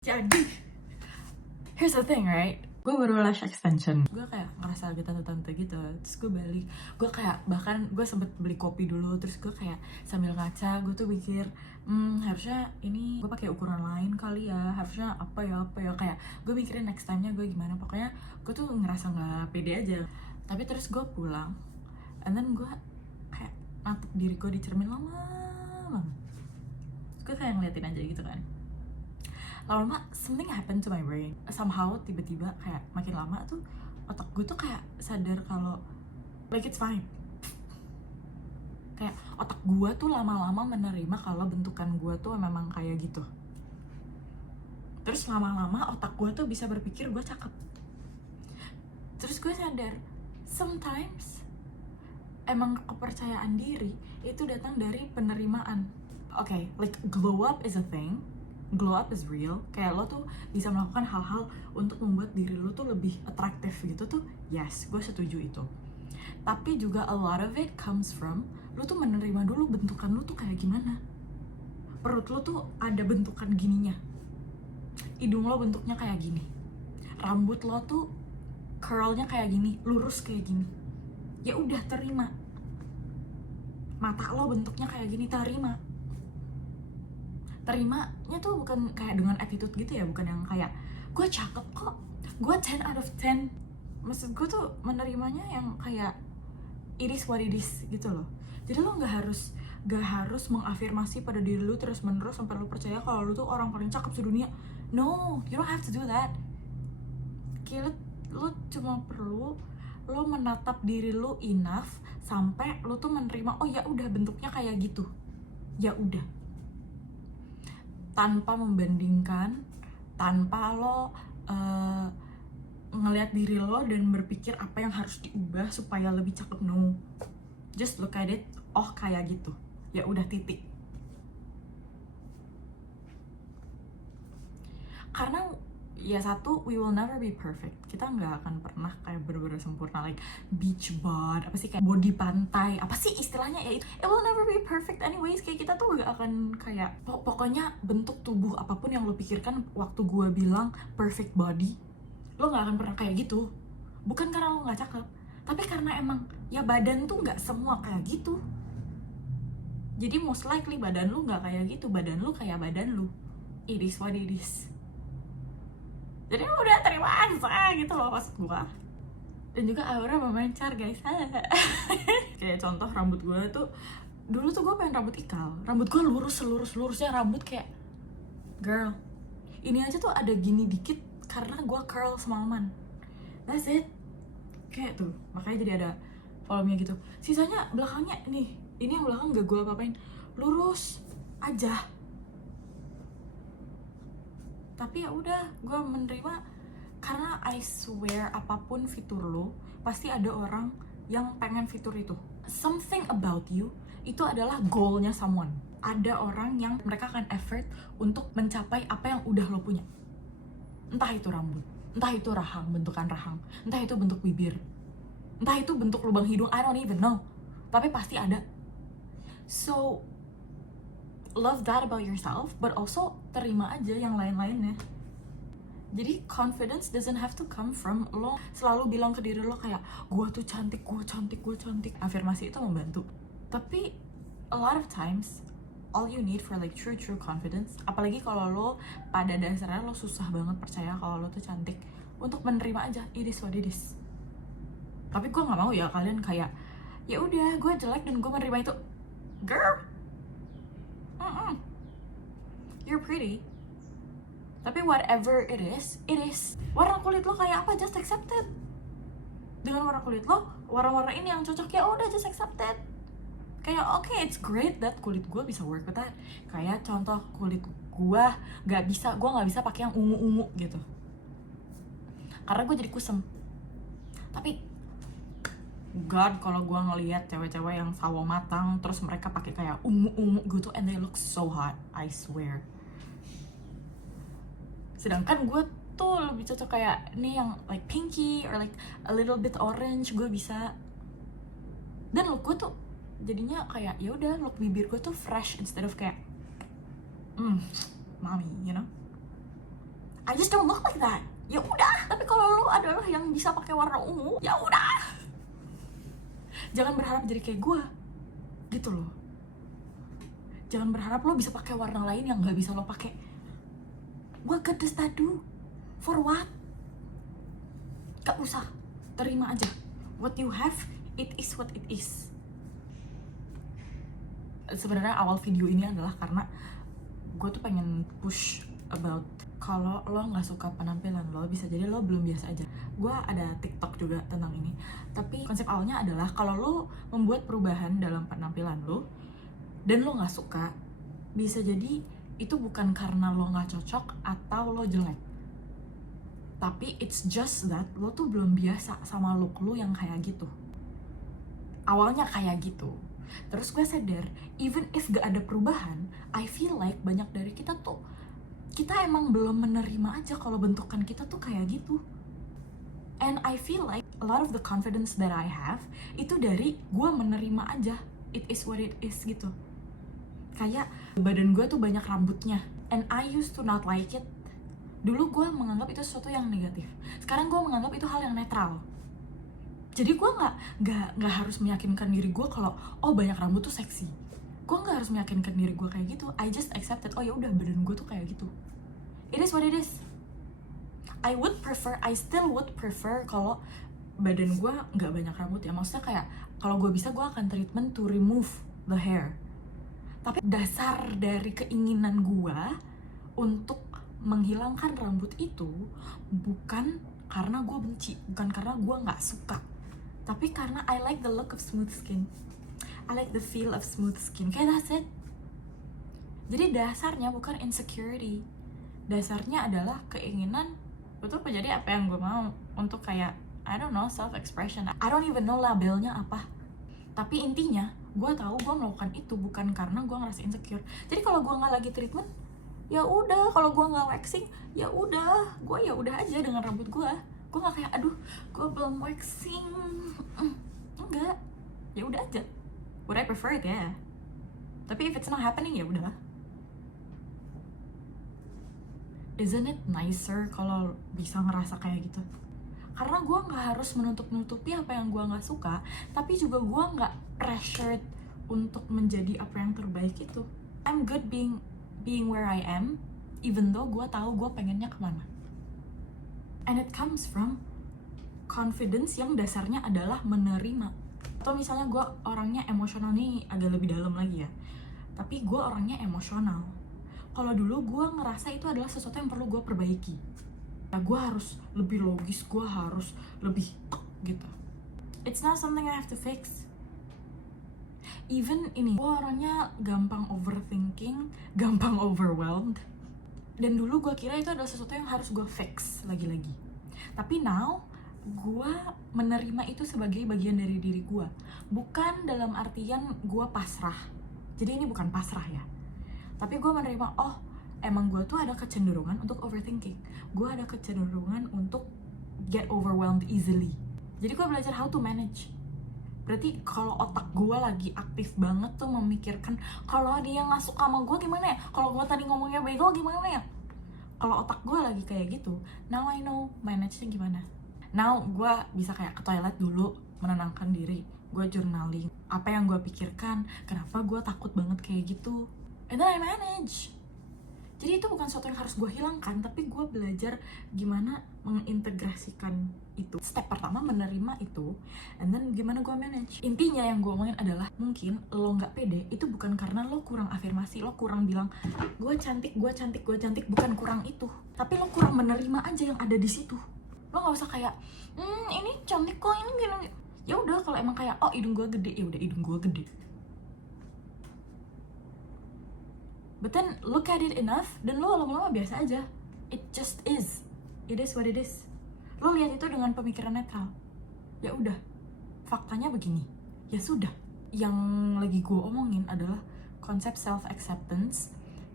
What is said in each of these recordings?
Jadi, here's the thing, right? Gue baru lash extension. Gue kayak ngerasa lagi tante-tante gitu. Terus gue balik. Gue kayak, bahkan gue sempet beli kopi dulu. Terus gue kayak sambil ngaca, gue tuh mikir, harusnya ini gue pakai ukuran lain kali ya. Harusnya apa ya. Kayak gue mikirin next time-nya gue gimana. Pokoknya gue tuh ngerasa gak pede aja. Tapi terus gue pulang. And then gue kayak natap diri gue di cermin lama banget. Terus gue kayak ngeliatin aja gitu kan. Lama-lama something happened to my brain. Somehow tiba-tiba kayak makin lama tuh otak gue tuh kayak sadar kalau like it's fine. Kayak otak gue tuh lama-lama menerima kalau bentukan gue tuh memang kayak gitu. Terus lama-lama otak gue tuh bisa berpikir gue cakep. Terus gue sadar sometimes emang kepercayaan diri itu datang dari penerimaan. Okay, like glow up is a thing. Glow up is real, kayak lo tuh bisa melakukan hal-hal untuk membuat diri lo tuh lebih atraktif gitu tuh, yes, gue setuju itu. Tapi juga a lot of it comes from lo tuh menerima dulu bentukan lo tuh kayak gimana. Perut lo tuh ada bentukan gininya, hidung lo bentuknya kayak gini, rambut lo tuh curlnya kayak gini, lurus kayak gini. Ya udah, terima. Mata lo bentuknya kayak gini, terimanya tuh bukan kayak dengan attitude gitu ya, bukan yang kayak gue cakep kok, gue 10 out of 10. Maksud gue tuh menerimanya yang kayak it is what it is gitu loh. Jadi lo gak harus mengafirmasi pada diri lo terus menerus sampai lo percaya kalau lo tuh orang paling cakep sedunia. No, you don't have to do that. Kayak lo cuma perlu lo menatap diri lo enough sampai lo tuh menerima, oh ya udah bentuknya kayak gitu, ya udah, tanpa membandingkan, tanpa lo ngelihat diri lo dan berpikir apa yang harus diubah supaya lebih cakep. No, just look at it, oh kayak gitu, ya udah, titik. Karena ya satu, we will never be perfect. Kita nggak akan pernah kayak bener-bener sempurna, like beach bod, apa sih, kayak body pantai, apa sih istilahnya ya, it will never be perfect anyways. Kayak kita tuh nggak akan kayak pokoknya bentuk tubuh apapun yang lo pikirkan waktu gue bilang perfect body, lo nggak akan pernah kayak gitu. Bukan karena lo nggak cakep, tapi karena emang ya badan tuh nggak semua kayak gitu. Jadi most likely badan lu nggak kayak gitu, badan lu kayak badan lu, it is what it is. Jadi udah terima aja gitu loh maksud gue. Dan juga aura memancar guys. Kayak contoh rambut gue tuh, dulu tuh gue pengen rambut ikal. Rambut gue lurusnya rambut kayak girl. Ini aja tuh ada gini dikit karena gue curl semalaman. That's it. Kayak tuh, makanya jadi ada volumenya gitu. Sisanya belakangnya nih, ini yang belakang gak gue apa-apain, lurus aja. Tapi ya udah, gue menerima karena I swear apapun fitur lo pasti ada orang yang pengen fitur itu. Something about you itu adalah goalnya someone. Ada orang yang mereka akan effort untuk mencapai apa yang udah lo punya. Entah itu rambut, entah itu rahang, bentukan rahang, entah itu bentuk bibir, entah itu bentuk lubang hidung, I don't even know. Tapi pasti ada. So love that about yourself, but also terima aja yang lain-lainnya. Jadi confidence doesn't have to come from lo selalu bilang ke diri lo kayak gue tuh cantik. Afirmasi itu membantu, tapi a lot of times all you need for like true confidence, apalagi kalau lo pada dasarnya lo susah banget percaya kalau lo tuh cantik, untuk menerima aja it is what it is. Tapi gue nggak mau ya kalian kayak ya udah gue jelek dan gue menerima itu. Girl, you're pretty, tapi whatever it is. Warna kulit lo kayak apa, just accept it. Dengan warna kulit lo, warna-warna ini yang cocok, ya udah just accept it. Kayak okay, it's great that kulit gue bisa work with that. Kayak contoh kulit gue nggak bisa pakai yang ungu gitu, karena gue jadi kusem. Tapi God, kalau gue ngelihat cewek-cewek yang sawo matang terus mereka pakai kayak ungu gitu and they look so hot, I swear. Sedangkan gue tuh lebih cocok kayak nih yang like pinky or like a little bit orange, gue bisa. Dan look gue tuh jadinya kayak ya udah, look bibir gue tuh fresh instead of kayak mommy, you know. I just don't look like that. Ya udah. Tapi kalau lu adalah yang bisa pakai warna ungu, ya udah. Jangan berharap jadi kayak gue, gitu loh. Jangan berharap lo bisa pakai warna lain yang nggak bisa lo pakai. What good does that do? For what? Gak usah. Terima aja. What you have, it is what it is. Sebenarnya awal video ini adalah karena gue tuh pengen push about kalau lo nggak suka penampilan lo, bisa jadi lo belum biasa aja. Gue ada TikTok juga tentang ini, tapi konsep awalnya adalah kalau lo membuat perubahan dalam penampilan lo dan lo nggak suka, bisa jadi itu bukan karena lo nggak cocok atau lo jelek, tapi it's just that lo tuh belum biasa sama look lo yang kayak gitu. Awalnya kayak gitu. Terus gue sadar, even if gak ada perubahan, I feel like banyak dari kita tuh, kita emang belum menerima aja kalau bentukan kita tuh kayak gitu. And I feel like a lot of the confidence that I have, itu dari gue menerima aja, it is what it is gitu. Kayak badan gue tuh banyak rambutnya, and I used to not like it. Dulu gue menganggap itu sesuatu yang negatif, sekarang gue menganggap itu hal yang netral. Jadi gue nggak harus meyakinkan diri gue kalau oh banyak rambut tuh seksi. Gue nggak harus meyakinkan diri gue kayak gitu. I just accepted, oh ya udah badan gue tuh kayak gitu. It is what it is. I still would prefer kalau badan gue nggak banyak rambut ya. Maksudnya kayak kalau gue bisa gue akan treatment to remove the hair. Tapi dasar dari keinginan gue untuk menghilangkan rambut itu bukan karena gue benci, bukan karena gue nggak suka, tapi karena I like the look of smooth skin, I like the feel of smooth skin, kayak that's it. Jadi dasarnya bukan insecurity, dasarnya adalah keinginan betul menjadi apa yang gue mau, untuk kayak I don't know, self expression. I don't even know labelnya apa, tapi intinya gue tahu gue melakukan itu bukan karena gue ngerasa insecure. Jadi kalau gue nggak lagi treatment, ya udah. Kalau gue nggak waxing, ya udah, gue ya udah aja dengan rambut gue nggak kayak aduh gue belum waxing. Enggak, ya udah aja. Would I prefer it? Ya, tapi if it's not happening, ya udah. Isn't it nicer kalau bisa ngerasa kayak gitu? Karena gue nggak harus menutup-nutupi apa yang gue nggak suka, tapi juga gue nggak pressured untuk menjadi apa yang terbaik itu. I'm good being where I am, even though gue tahu gue pengennya kemana. And it comes from confidence yang dasarnya adalah menerima. Atau misalnya gue orangnya emosional nih, agak lebih dalam lagi ya, tapi gue orangnya emosional. Kalau dulu gue ngerasa itu adalah sesuatu yang perlu gue perbaiki. Nah, gue harus lebih logis, gue harus lebih gitu. It's not something I have to fix. Even ini, gue orangnya gampang overthinking, gampang overwhelmed. Dan dulu gue kira itu adalah sesuatu yang harus gue fix lagi-lagi. Tapi now, gue menerima itu sebagai bagian dari diri gue. Bukan dalam artian gue pasrah. Jadi ini bukan pasrah ya. Tapi gue menerima, oh emang gue tuh ada kecenderungan untuk overthinking. Gue ada kecenderungan untuk get overwhelmed easily. Jadi gue belajar how to manage. Berarti kalau otak gue lagi aktif banget tuh memikirkan kalau dia nggak suka sama gue gimana ya, kalau gue tadi ngomongnya bego gimana ya. Kalau otak gue lagi kayak gitu, now I know manage-nya gimana. Now gue bisa kayak ke toilet dulu, menenangkan diri, gue journaling apa yang gue pikirkan, kenapa gue takut banget kayak gitu, and then I manage. Jadi itu bukan sesuatu yang harus gue hilangkan, tapi gue belajar gimana mengintegrasikan itu. Step pertama menerima itu, and then gimana gue manage. Intinya yang gue omongin adalah mungkin lo nggak pede itu bukan karena lo kurang afirmasi, lo kurang bilang gue cantik, gue cantik, gue cantik, bukan kurang itu, tapi lo kurang menerima aja yang ada di situ. Lo nggak usah kayak ini cantik kok, ini gini. Ya udah, kalau emang kayak oh hidung gue gede, ya udah hidung gue gede. But then look at it enough, dan lo lama-lama biasa aja. It just is. It is what it is. Lo lihat itu dengan pemikiran netral. Ya udah, faktanya begini. Ya sudah. Yang lagi gue omongin adalah konsep self-acceptance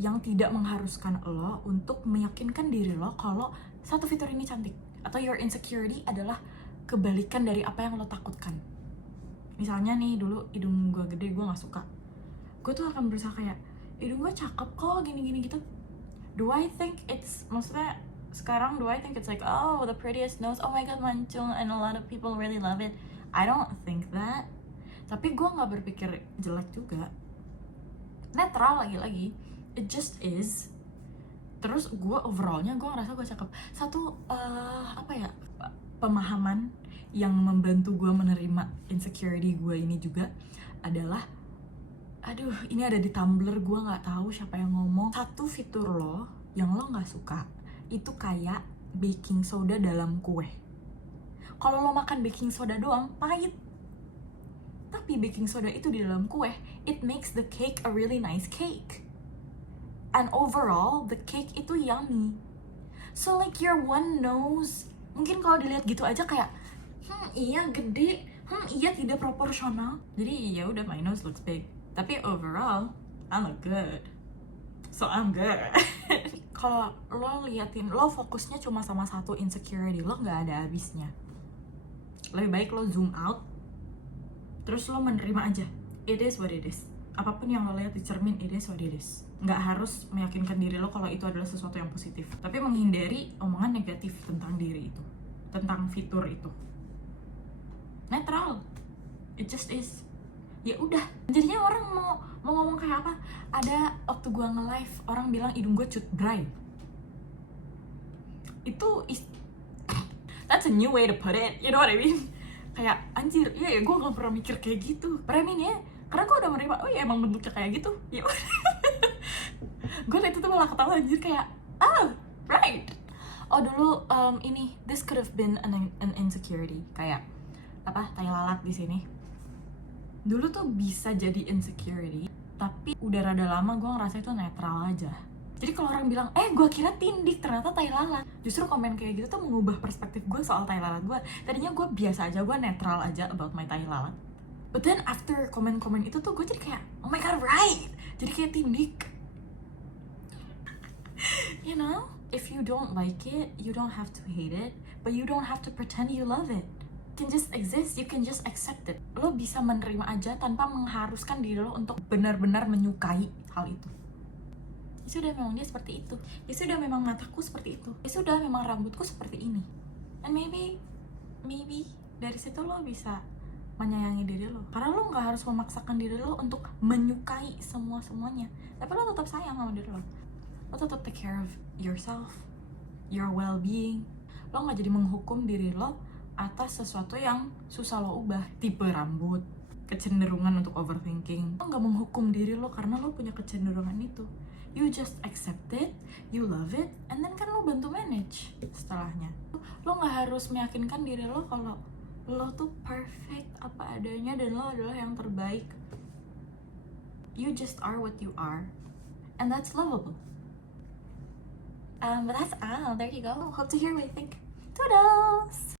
yang tidak mengharuskan lo untuk meyakinkan diri lo kalau satu fitur ini cantik. Atau your insecurity adalah kebalikan dari apa yang lo takutkan. Misalnya nih, dulu hidung gue gede, gue gak suka. Gue tuh akan berusaha kayak, hidung gue cakep kok, gini-gini gitu. Do I think it's, maksudnya sekarang do I think it's like, oh, the prettiest nose, oh my god, mancung, and a lot of people really love it. I don't think that. Tapi gue nggak berpikir jelek juga, netral lagi-lagi, it just is. Terus gue overallnya gue ngerasa gue cakep. Satu apa ya, pemahaman yang membantu gue menerima insecurity gue ini juga adalah, aduh ini ada di Tumblr, gue nggak tahu siapa yang ngomong, satu fitur lo yang lo nggak suka itu kayak baking soda dalam kue. Kalau lo makan baking soda doang pahit, tapi baking soda itu di dalam kue, it makes the cake a really nice cake. And overall, the cake itu yummy. So like your one nose, mungkin kalau dilihat gitu aja kayak, iya gede, iya tidak proporsional. Jadi ya udah, my nose looks big. Tapi overall, I look good. So I'm good. Kalau lo liatin, lo fokusnya cuma sama satu insecurity, lo nggak ada habisnya. Lebih baik lo zoom out, terus lo menerima aja. It is what it is. Apapun yang lo lihat di cermin, it is what it is. Nggak harus meyakinkan diri lo kalau itu adalah sesuatu yang positif. Tapi menghindari omongan negatif tentang diri itu, tentang fitur itu. Netral. It just is. Ya udah. Jadinya orang mau ngomong kayak apa? Ada waktu gua nge-live, orang bilang hidung gua cut dry. Itu that's a new way to put it. You know what I mean? Kayak anjir, iya ya, gue gak pernah mikir kayak gitu. Preminnya, karena gue udah menerima, oh iya emang bentuknya kayak gitu. Ya udah. Gue liat itu malah ketawa anjir kayak, oh, right. Oh dulu this could have been an insecurity, kayak apa, tai lalat di sini. Dulu tuh bisa jadi insecurity, tapi udah rada lama gue ngerasa itu netral aja. Jadi kalau orang bilang, gue kira tindik, ternyata tai lalat. Justru komen kayak gitu tuh mengubah perspektif gue soal tai lalat gue. Tadinya gue biasa aja, gue netral aja about my tai lalat. But then after komen-komen itu tuh gue jadi kayak, oh my god, right. Jadi kayak tindik. You know, if you don't like it, you don't have to hate it, but you don't have to pretend you love it. It can just exist, you can just accept it. Lo bisa menerima aja tanpa mengharuskan diri lo untuk benar-benar menyukai hal itu. Ya sudah, memang dia seperti itu. Ya sudah, memang mataku seperti itu. Ya sudah, memang rambutku seperti ini. And maybe dari situ lo bisa menyayangi diri lo. Karena lo nggak harus memaksakan diri lo untuk menyukai semuanya. Tapi lo tetap sayang sama diri lo. Lo tetap take care of yourself, your well-being. Lo nggak jadi menghukum diri lo atas sesuatu yang susah lo ubah. Tipe rambut, kecenderungan untuk overthinking. Lo nggak menghukum diri lo karena lo punya kecenderungan itu. You just accept it, you love it, and then kan lo bantu manage setelahnya. Lo nggak harus meyakinkan diri lo kalau lo tuh perfect apa adanya dan lo adalah yang terbaik. You just are what you are, and that's lovable. But that's all. There you go. Hope to hear what you think. Toodles!